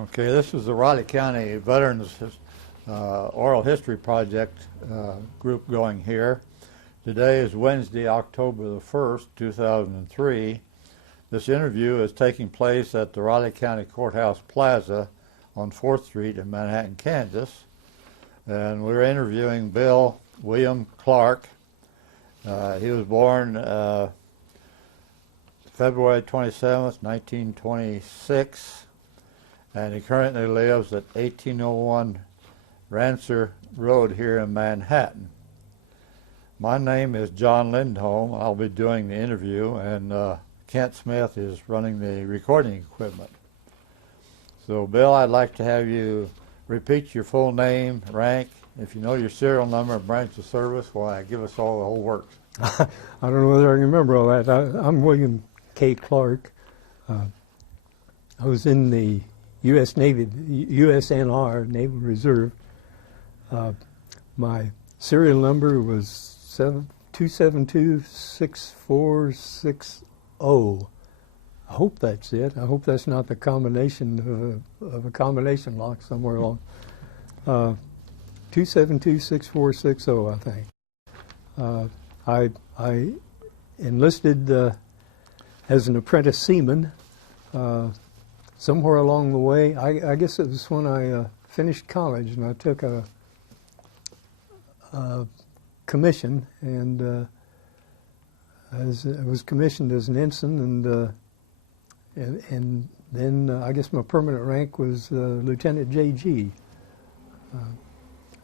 Okay, this is the Riley County Veterans Oral History Project group going here. Today is Wednesday, October the 1st, 2003. This interview is taking place at the Riley County Courthouse Plaza on 4th Street in Manhattan, Kansas. And we're interviewing Bill William Clark. He was born February 27th, 1926. And he currently lives at 1801 Rancer Road here in Manhattan. My name is John Lindholm. I'll be doing the interview, and Kent Smith is running the recording equipment. So, Bill, I'd like to have you repeat your full name, rank, if you know your serial number and branch of service, why, give us all the whole works. I don't know whether I can remember all that. I'm William K. Clark. I was in the U.S. Navy, USNR, Naval Reserve. My serial number was 2726460. I hope that's it. I hope that's not the combination of a combination lock somewhere along. 2726460, I think. I enlisted as an apprentice seaman. Somewhere along the way, I guess it was when I finished college, and I took a commission, and I was commissioned as an ensign, and then I guess my permanent rank was Lieutenant J.G.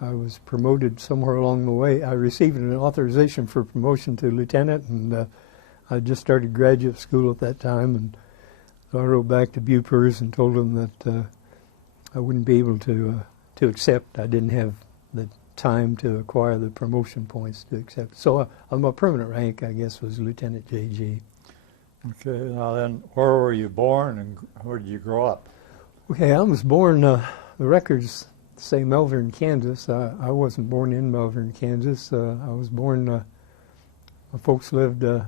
I was promoted somewhere along the way. I received an authorization for promotion to lieutenant, and I just started graduate school at that time, and so I wrote back to Bupers and told them that I wouldn't be able to accept. I didn't have the time to acquire the promotion points to accept. So my permanent rank, I guess, was Lieutenant J.G. Okay, now then, where were you born and where did you grow up? Okay, I was born, the records say Melbourne, Kansas. I wasn't born in Melbourne, Kansas. I was born, my folks lived out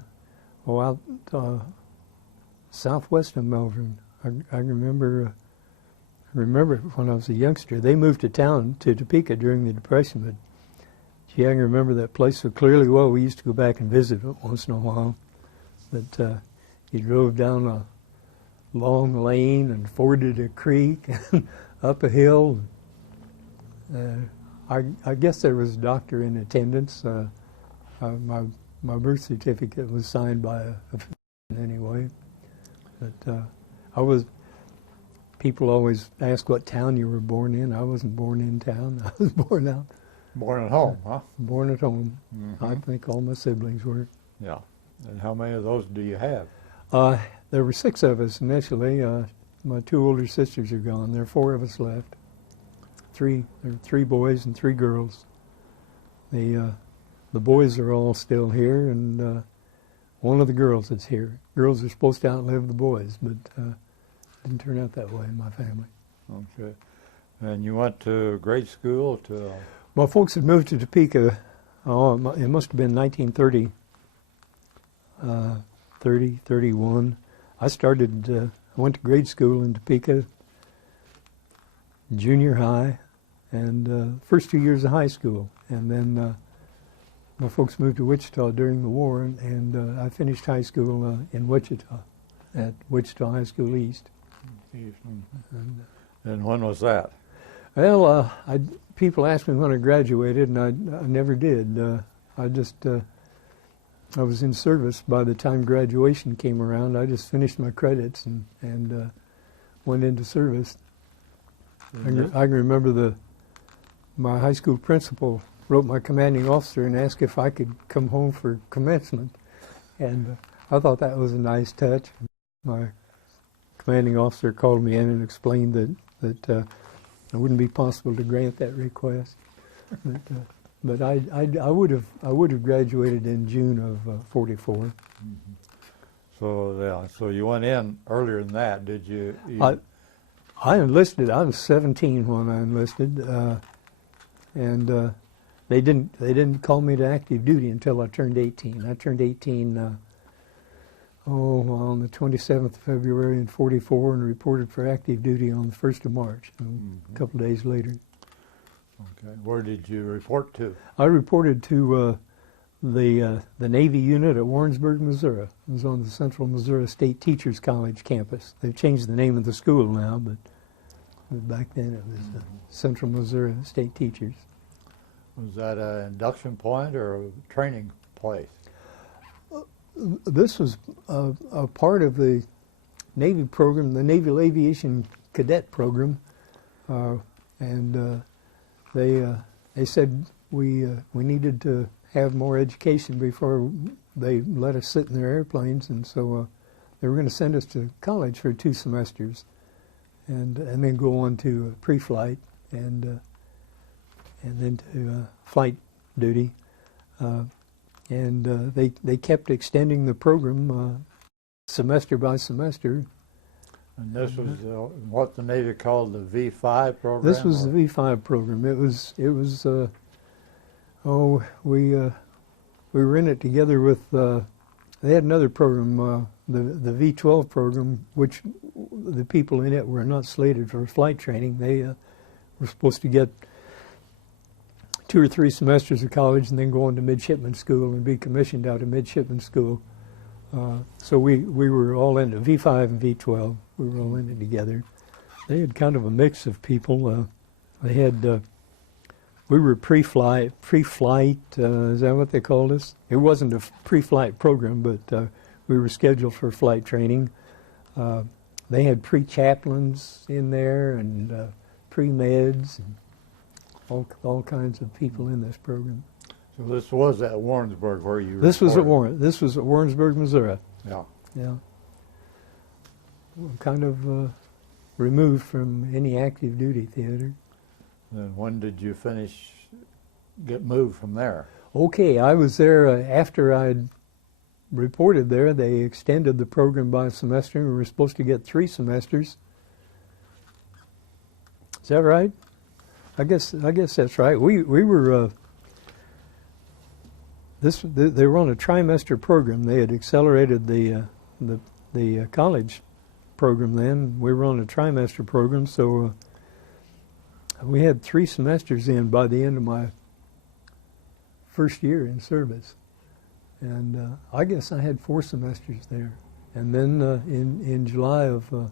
southwest of Melbourne. I remember when I was a youngster. They moved to town, to Topeka, during the Depression, but gee, I can remember that place so clearly well. We used to go back and visit it once in a while. But you drove down a long lane and forded a creek and up a hill. I guess there was a doctor in attendance. My birth certificate was signed by a anyway. But people always ask what town you were born in. I wasn't born in town. I was born out. Born at home, huh? Born at home. Mm-hmm. I think all my siblings were. Yeah. And how many of those do you have? There were 6 of us initially. My 2 older sisters are gone. There are 4 of us left. There are 3 boys and 3 girls. The boys are all still here, and one of the girls is here. Girls are supposed to outlive the boys, but didn't turn out that way in my family. Okay. And you went to grade school to... My folks had moved to Topeka. It must have been 1930, 31. I went to grade school in Topeka, junior high, and first 2 years of high school. And then my folks moved to Wichita during the war, and I finished high school in Wichita, at Wichita High School East. And when was that? Well, people asked me when I graduated, and I never did. I was in service by the time graduation came around. I just finished my credits and went into service. Mm-hmm. I can remember my high school principal wrote my commanding officer and asked if I could come home for commencement. And I thought that was a nice touch. My commanding officer called me in and explained that it wouldn't be possible to grant that request. But I would have graduated in June of '44. Mm-hmm. So you went in earlier than that, did you? I enlisted. I was 17 when I enlisted, and they didn't call me to active duty until I turned 18. I turned 18 on the 27th of February in '44, and reported for active duty on the 1st of March, a couple of days later. Okay. Where did you report to? I reported to the Navy unit at Warrensburg, Missouri. It was on the Central Missouri State Teachers College campus. They've changed the name of the school now, but back then it was Central Missouri State Teachers. Was that an induction point or a training place? This was a part of the Navy program, the Naval Aviation Cadet program, and they said we needed to have more education before they let us sit in their airplanes, and so they were going to send us to college for 2 semesters, and then go on to pre-flight and then to flight duty, and they kept extending the program semester by semester. And this was what the Navy called the V5 program? This was the V5 program. It was we were in it together with, they had another program, the V12 program, which the people in it were not slated for flight training. They were supposed to get 2 or 3 semesters of college and then go on to midshipman school and be commissioned out of midshipman school. So we were all into V5 and V12. We were all in it together. They had kind of a mix of people. They had, we were pre-flight, is that what they called us? It wasn't a pre-flight program, but we were scheduled for flight training. They had pre-chaplains in there and pre-meds, and all kinds of people in this program. So this was at Warrensburg where you This was at reported. This was at Warrensburg, Missouri. Yeah. Yeah. Kind of removed from any active duty theater. Then when did you get moved from there? Okay, I was there after I'd reported there. They extended the program by a semester. We were supposed to get 3 semesters. Is that right? I guess that's right. We were they were on a trimester program. They had accelerated the college program then. We were on a trimester program, so we had 3 semesters in by the end of my first year in service. And I guess I had 4 semesters there. And then in July of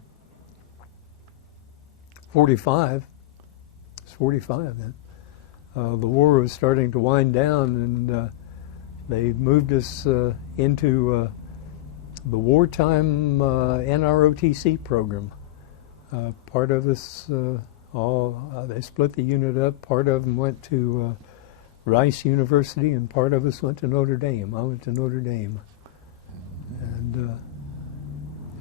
45, it's 45 then, the war was starting to wind down, and they moved us into the wartime NROTC program. Part of us, they split the unit up. Part of them went to Rice University, and part of us went to Notre Dame. I went to Notre Dame, and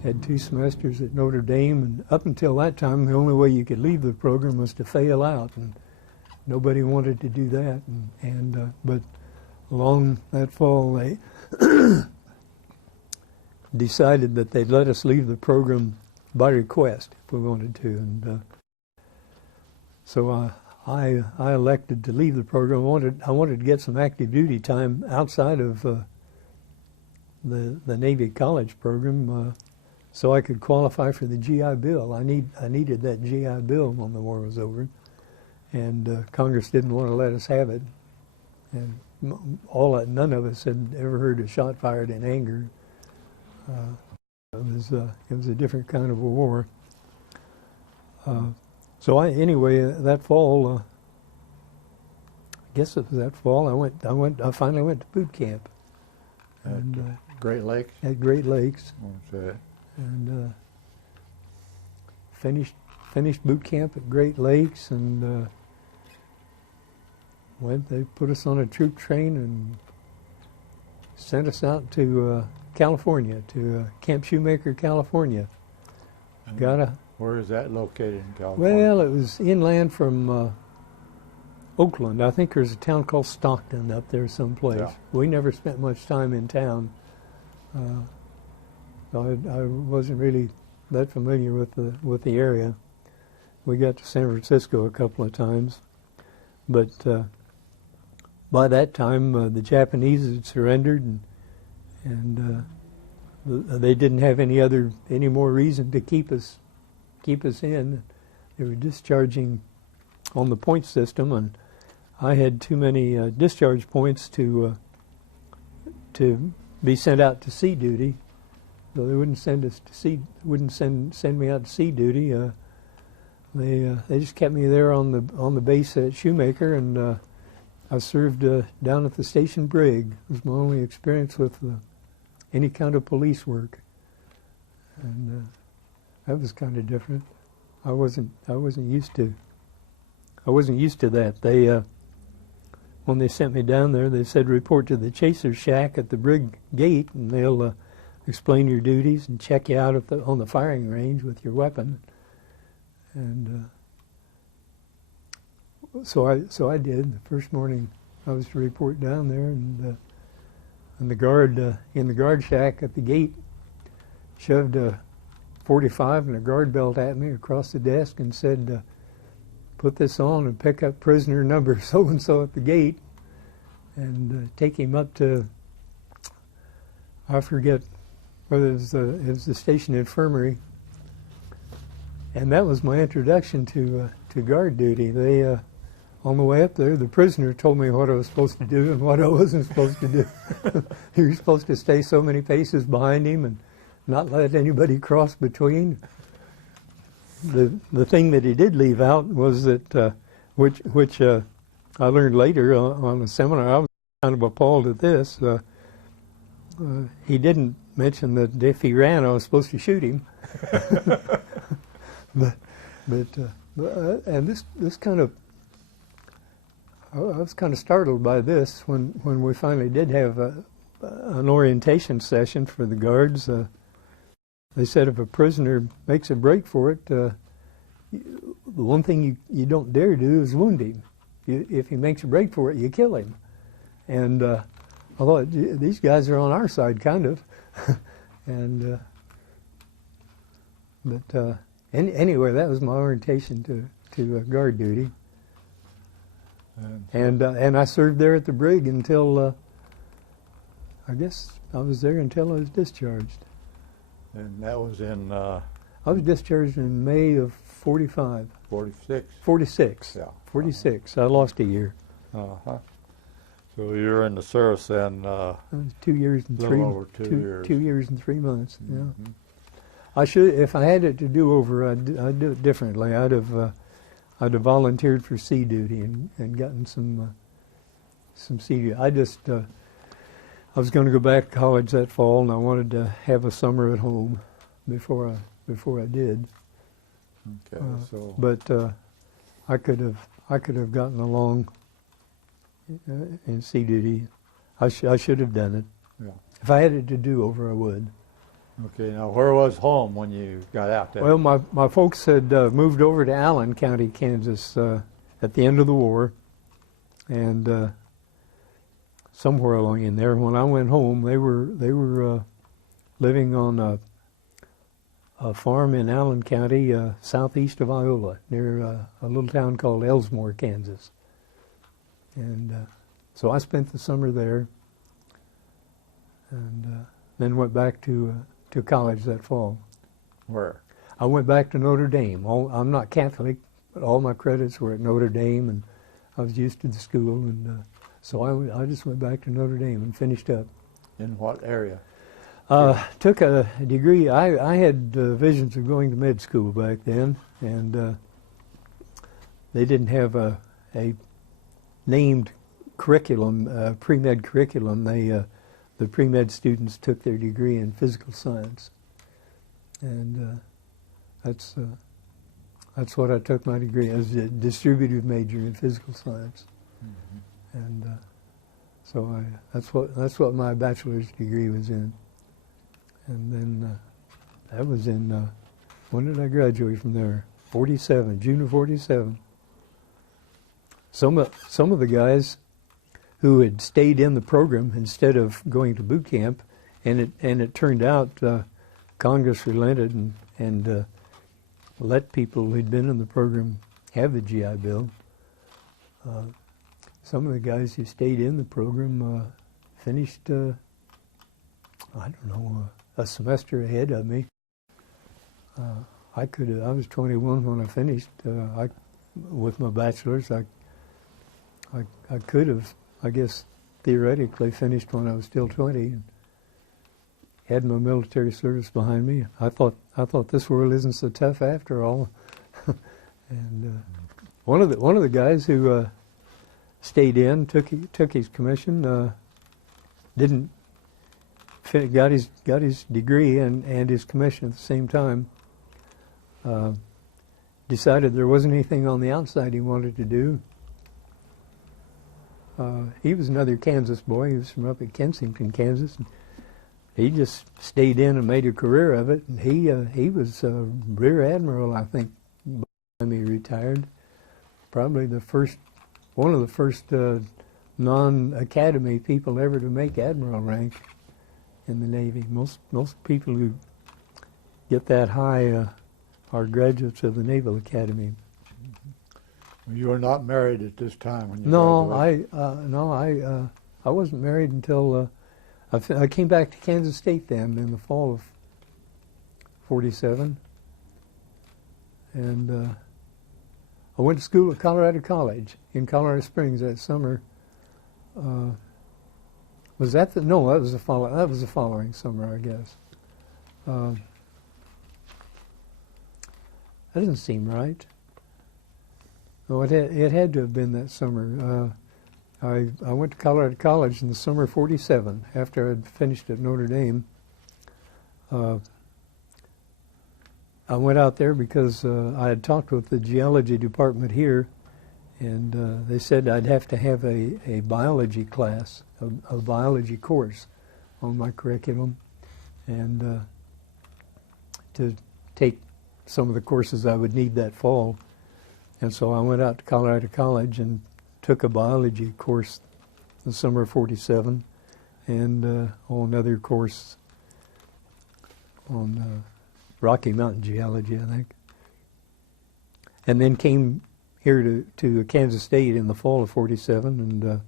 had 2 semesters at Notre Dame. And up until that time, the only way you could leave the program was to fail out, and nobody wanted to do that. But along that fall, they decided that they'd let us leave the program by request if we wanted to, and so I elected to leave the program. I wanted to get some active duty time outside of the Navy college program, so I could qualify for the GI Bill. I needed that GI Bill when the war was over, and Congress didn't want to let us have it, and none of us had ever heard a shot fired in anger. It was a different kind of a war. So anyway, that fall, I guess it was that fall, I finally went to boot camp. And Great Lakes? At Great Lakes. Okay. And finished boot camp at Great Lakes, and they put us on a troop train and sent us out to California, to Camp Shoemaker, California. Where is that located in California? Well, it was inland from Oakland. I think there's a town called Stockton up there someplace. Yeah. We never spent much time in town. So I wasn't really that familiar with the area. We got to San Francisco a couple of times, but by that time the Japanese had surrendered, and they didn't have any more reason to keep us in. They were discharging on the point system, and I had too many discharge points to be sent out to sea duty. So they wouldn't send me out to sea duty. They just kept me there on the base at Shoemaker, and I served down at the station brig. It was my only experience with any kind of police work, and that was kind of different. I wasn't used to that. They when they sent me down there, they said report to the chaser shack at the brig gate, and they'll explain your duties and check you out on the firing range with your weapon. And so I did. The first morning I was to report down there, and the guard in the guard shack at the gate shoved a .45 and a guard belt at me across the desk and said, put this on and pick up prisoner number so-and-so at the gate and take him up to, I forget whether it was the station infirmary. And that was my introduction to guard duty. They, on the way up there, the prisoner told me what I was supposed to do and what I wasn't supposed to do. You were supposed to stay so many paces behind him and not let anybody cross between. The thing that he did leave out was that, which I learned later on a seminar. I was kind of appalled at this. He didn't mention that if he ran, I was supposed to shoot him. And this kind of, I was kind of startled by this when we finally did have an orientation session for the guards. They said if a prisoner makes a break for it, the one thing you don't dare do is wound him. If he makes a break for it, you kill him. And I thought, these guys are on our side, kind of. And anyway, that was my orientation to guard duty. And I served there at the brig until, I guess I was there until I was discharged. And that was in I was discharged in May of 45. 46. 46. Yeah. 46. I lost a year. Uh-huh. So you were in the service then. It was 2 years and Little 3 over 2 years. 2 years and 3 months. Yeah. Mm-hmm. I should, if I had it to do over, I'd do it differently. I'd have volunteered for sea duty and gotten some sea duty. I was going to go back to college that fall, and I wanted to have a summer at home before I did. Okay, so But I could have gotten along in sea duty. I should have done it. yeah. If I had it to do over, I would. Okay, now where was home when you got out there? Well, my folks had moved over to Allen County, Kansas, at the end of the war, and somewhere along in there, when I went home, they were living on a farm in Allen County, southeast of Iola, near a little town called Elsmore, Kansas. And so I spent the summer there, and then went back to college that fall. Where? I went back to Notre Dame. I'm not Catholic, but all my credits were at Notre Dame, and I was used to the school, and so I just went back to Notre Dame and finished up. In what area? Took a degree. I had visions of going to med school back then, and they didn't have a named curriculum, pre-med curriculum. The pre-med students took their degree in physical science, and that's what I took my degree as, a distributive major in physical science. Mm-hmm. And so that's what my bachelor's degree was in. And then that was in, when did I graduate from there? 47, June of 47. Some of the guys who had stayed in the program instead of going to boot camp, and it turned out Congress relented and let people who'd been in the program have the GI Bill. Some of the guys who stayed in the program finished, I don't know, a semester ahead of me. I was 21 when I finished. With my bachelor's, I could have, I guess, theoretically finished when I was still 20 and had my military service behind me. I thought this world isn't so tough after all. And one of the guys who stayed in, took his commission, got his degree and his commission at the same time. Decided there wasn't anything on the outside he wanted to do. He was another Kansas boy. He was from up at Kensington, Kansas. And he just stayed in and made a career of it. And he was rear admiral, I think, by the time he retired. Probably one of the first non-academy people ever to make admiral rank in the Navy. Most people who get that high are graduates of the Naval Academy. You were not married at this time when you graduated? I wasn't married until I came back to Kansas State then in the fall of '47, and I went to school at Colorado College in Colorado Springs that summer. Was that the? No, that was the following summer, I guess. That doesn't seem right. No, it had to have been that summer. I went to Colorado College in the summer of '47 after I'd finished at Notre Dame. I went out there because I had talked with the geology department here, and they said I'd have to have a biology class, a biology course on my curriculum, and to take some of the courses I would need that fall. And so I went out to Colorado College and took a biology course in the summer of '47, and another course on Rocky Mountain geology, I think. And then came here to Kansas State in the fall of '47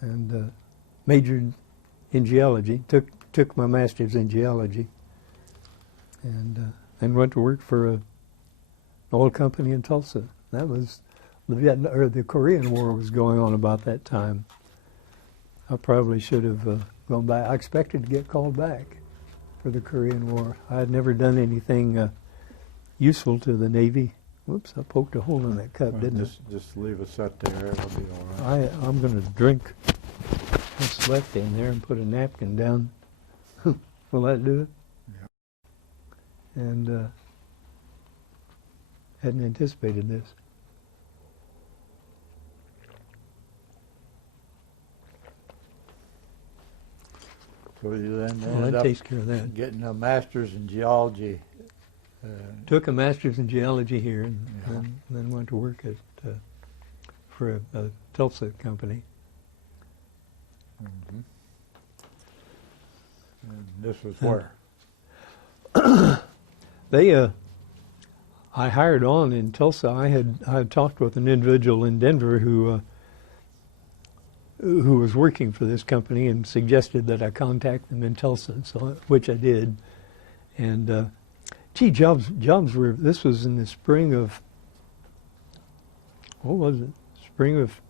and majored in geology. Took my master's in geology, and went to work for an oil company in Tulsa. That was the Korean War was going on about that time. I probably should have gone back. I expected to get called back for the Korean War. I had never done anything useful to the Navy. Whoops, I poked a hole in that cup, didn't I? Just leave it set there. It'll be all right. I'm going to drink what's left in there and put a napkin down. Will that do it? Yeah. And hadn't anticipated this. So you then Well, ended that up takes care of that. getting a master's in geology. Took a master's in geology here, and then went to work for a Tulsa company. Mm-hmm. And this was where? I hired on in Tulsa. I had talked with an individual in Denver who was working for this company and suggested that I contact them in Tulsa, so which I did. And jobs were. This was in the spring of. What was it? Spring of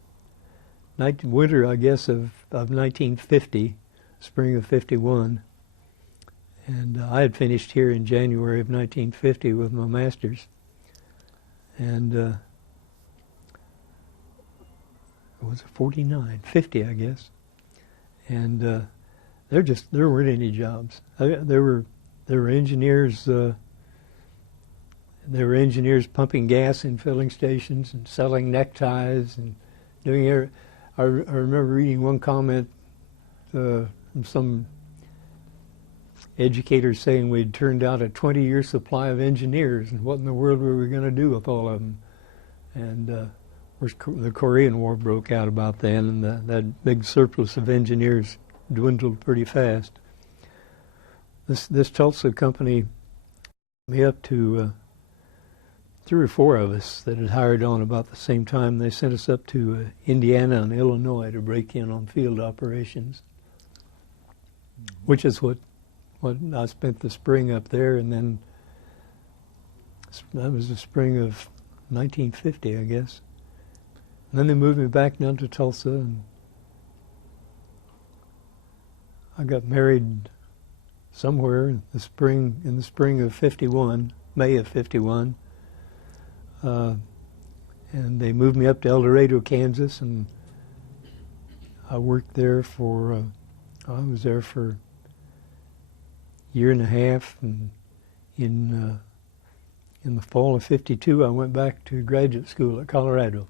winter, I guess, of 1950, spring of '51. And I had finished here in January of 1950 with my master's. And was it 49? 50, I guess. And there weren't any jobs. There were engineers. There were engineers pumping gas in filling stations and selling neckties and doing it. I remember reading one comment from some educators saying we'd turned out a 20-year supply of engineers, and what in the world were we going to do with all of them? And of course, the Korean War broke out about then, and that big surplus of engineers dwindled pretty fast. This Tulsa company me up to 3 or 4 of us that had hired on about the same time. They sent us up to Indiana and Illinois to break in on field operations, which is what I spent the spring up there, and then that was the spring of 1950, I guess. And then they moved me back down to Tulsa, and I got married somewhere in the spring of '51, May of '51. And they moved me up to El Dorado, Kansas, and I worked there for, I was there for a year and a half, and in the fall of '52 I went back to graduate school at Colorado,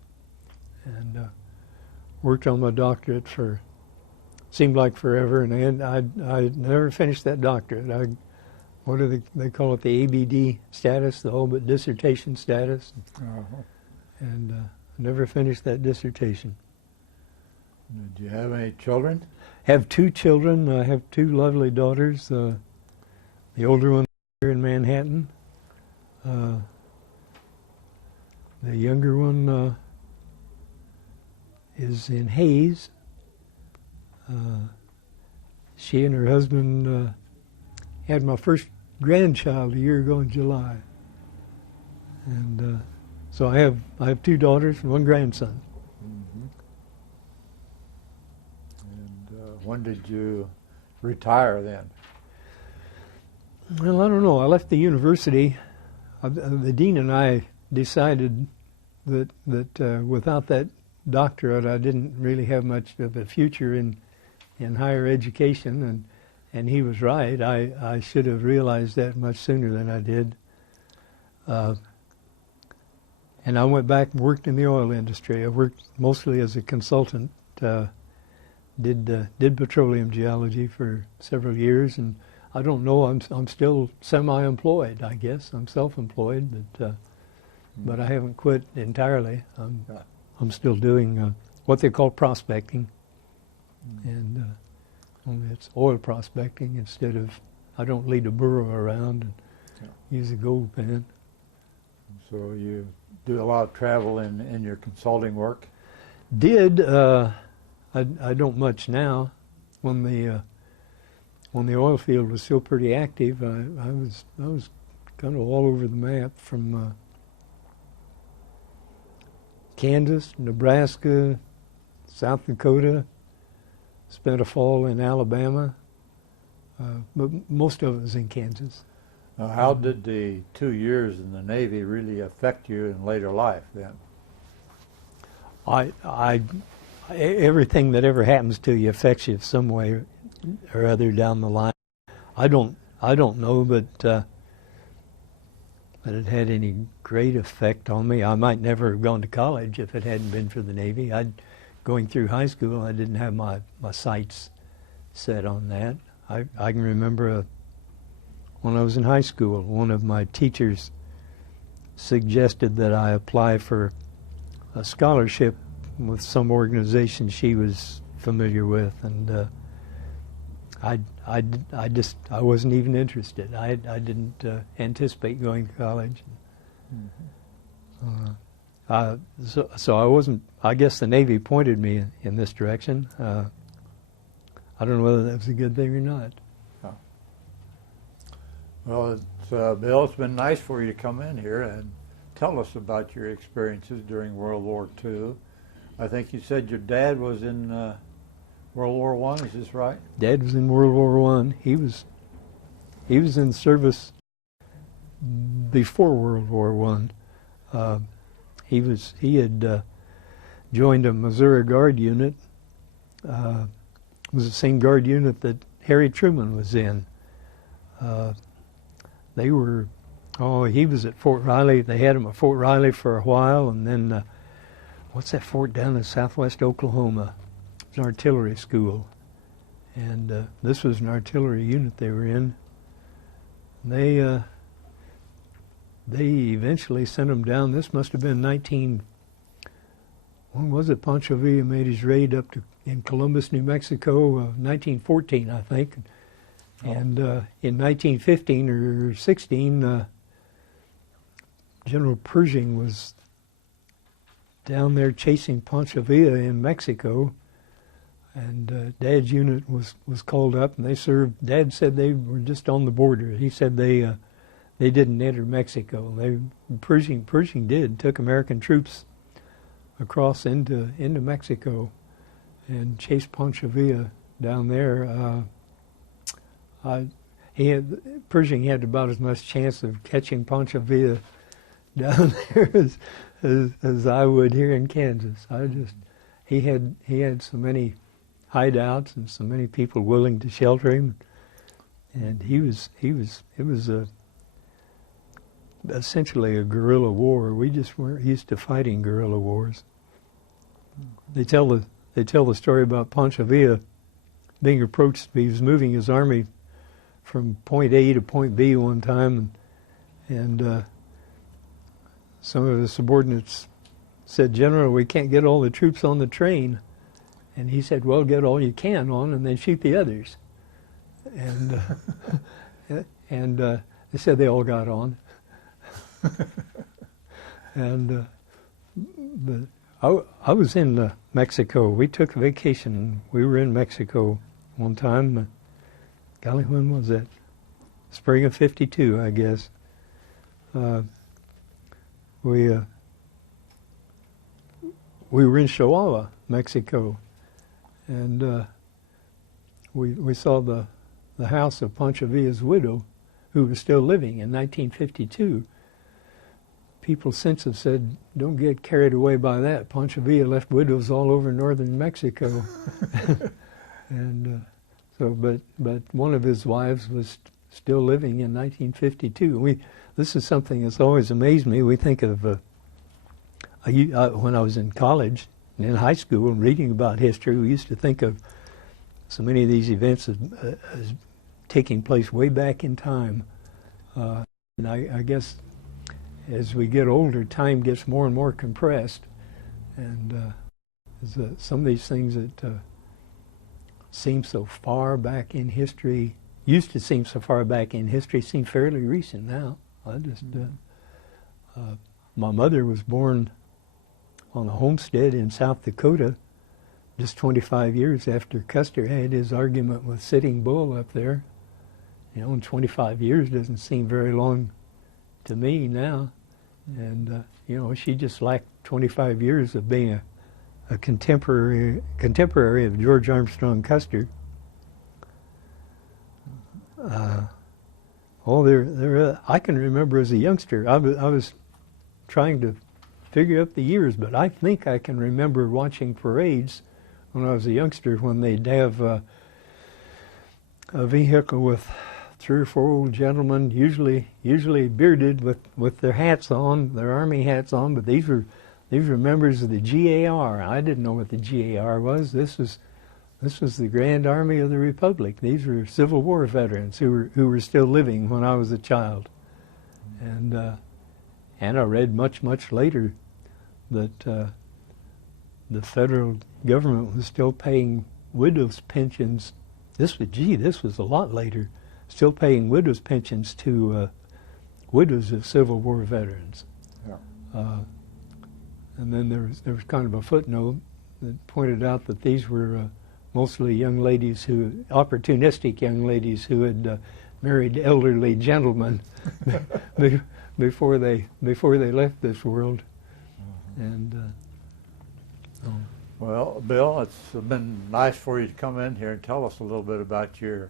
and worked on my doctorate for, seemed like forever, and I never finished that doctorate. What do they call it, the ABD status, the whole but dissertation status. And I never finished that dissertation. Did you have any children? Have 2 children. I have 2 lovely daughters. The older one here in Manhattan. The younger one is in Hayes. She and her husband had my first grandchild a year ago in July. And so I have 2 daughters and 1 grandson. Mm-hmm. And when did you retire then? Well, I don't know. I left the university. The dean and I decided that without that doctorate, I didn't really have much of a future in higher education, and he was right. I should have realized that much sooner than I did. And I went back and worked in the oil industry. I worked mostly as a consultant, did petroleum geology for several years, and I don't know, I'm still semi-employed, I guess. I'm self-employed, but I haven't quit entirely. I'm still doing what they call prospecting, and only it's oil prospecting instead of, I don't lead a burro around and use a gold pen. So you do a lot of travel in your consulting work? I don't much now. When the oil field was still pretty active, I was kind of all over the map, from Kansas, Nebraska, South Dakota. Spent a fall in Alabama, but most of it was in Kansas. How did the 2 years in the Navy really affect you in later life then? Everything that ever happens to you affects you some way or other down the line. I don't know, but that it had any great effect on me. I might never have gone to college if it hadn't been for the Navy. Going through high school, I didn't have my sights set on that. I can remember when I was in high school, one of my teachers suggested that I apply for a scholarship with some organization she was familiar with, and I wasn't even interested. I didn't anticipate going to college. Mm-hmm. So I wasn't. I guess the Navy pointed me in this direction. I don't know whether that was a good thing or not. Well, Bill, it's been nice for you to come in here and tell us about your experiences during World War II. I think you said your dad was in World War I. Is this right? Dad was in World War I. He was in service before World War I. He had joined a Missouri Guard unit. It was the same Guard unit that Harry Truman was in. He was at Fort Riley. They had him at Fort Riley for a while, and then, what's that fort down in southwest Oklahoma? It's an artillery school. And this was an artillery unit they were in. They eventually sent him down. This must have been when was it? Pancho Villa made his raid up in Columbus, New Mexico, 1914, I think. And in 1915 or 16, General Pershing was down there chasing Pancho Villa in Mexico, And Dad's unit was called up, and they served. Dad said they were just on the border. He said they didn't enter Mexico. Pershing took American troops across into Mexico and chased Pancho Villa down there. Pershing had about as much chance of catching Pancho Villa down there as I would here in Kansas. He had so many hideouts and so many people willing to shelter him, and it was essentially a guerrilla war. We just weren't used to fighting guerrilla wars. They tell the story about Pancho Villa being approached. He was moving his army from point A to point B one time, and some of his subordinates said, "General, we can't get all the troops on the train." And he said, "Well, get all you can on and then shoot the others." And they said they all got on. And I was in Mexico. We took a vacation. We were in Mexico one time. Golly, when was that? Spring of '52, I guess. We were in Chihuahua, Mexico, and we saw the house of Pancho Villa's widow, who was still living in 1952. People since have said, "Don't get carried away by that. Pancho Villa left widows all over northern Mexico." And but one of his wives was still living in 1952. This is something that's always amazed me. We think of when I was in college and in high school and reading about history, we used to think of so many of these events as taking place way back in time. And I guess as we get older, time gets more and more compressed, and some of these things that seem so far back in history, used to seem so far back in history, seem fairly recent now. My mother was born on a homestead in South Dakota just 25 years after Custer had his argument with Sitting Bull up there. You know, and 25 years doesn't seem very long to me now. And, you know, she just lacked 25 years of being a contemporary of George Armstrong Custer. I can remember as a youngster, I was trying to figure out the years, but I think I can remember watching parades when I was a youngster, when they'd have a vehicle with 3 or 4 old gentlemen, usually bearded, with their hats on, their army hats on, but these were members of the GAR. I didn't know what the GAR was. This was the Grand Army of the Republic. These were Civil War veterans who were still living when I was a child. And I read much later that the federal government was still paying widows' pensions. This was a lot later. Still paying widows' pensions to widows of Civil War veterans. Yeah. And then there was kind of a footnote that pointed out that these were mostly young ladies opportunistic young ladies who had married elderly gentlemen before they left this world. And well, Bill, it's been nice for you to come in here and tell us a little bit about your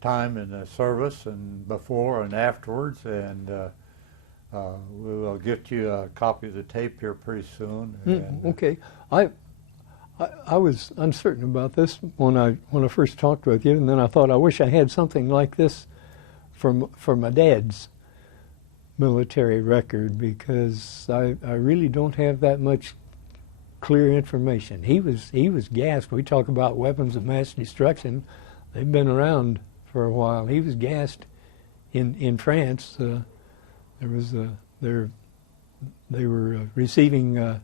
time in the service and before and afterwards, and we will get you a copy of the tape here pretty soon. Okay. I was uncertain about this when I first talked with you, and then I thought, I wish I had something like this for my dad's military record, because I really don't have that much clear information. He was gassed. We talk about weapons of mass destruction. They've been around for a while. He was gassed in France. They were receiving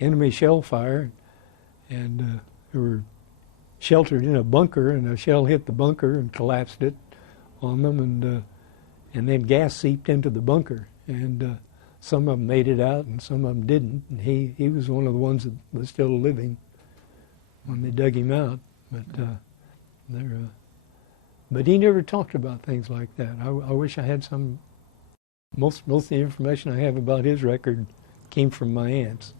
enemy shell fire, and they were sheltered in a bunker, and a shell hit the bunker and collapsed it on them, and then gas seeped into the bunker, and some of them made it out and some of them didn't, and he was one of the ones that was still living when they dug him out. But but he never talked about things like that. I wish I had some. Most of the information I have about his record came from my aunts.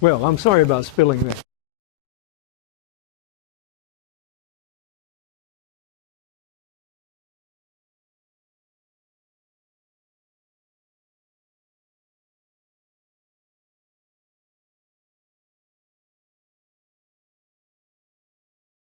Well, I'm sorry about spilling that.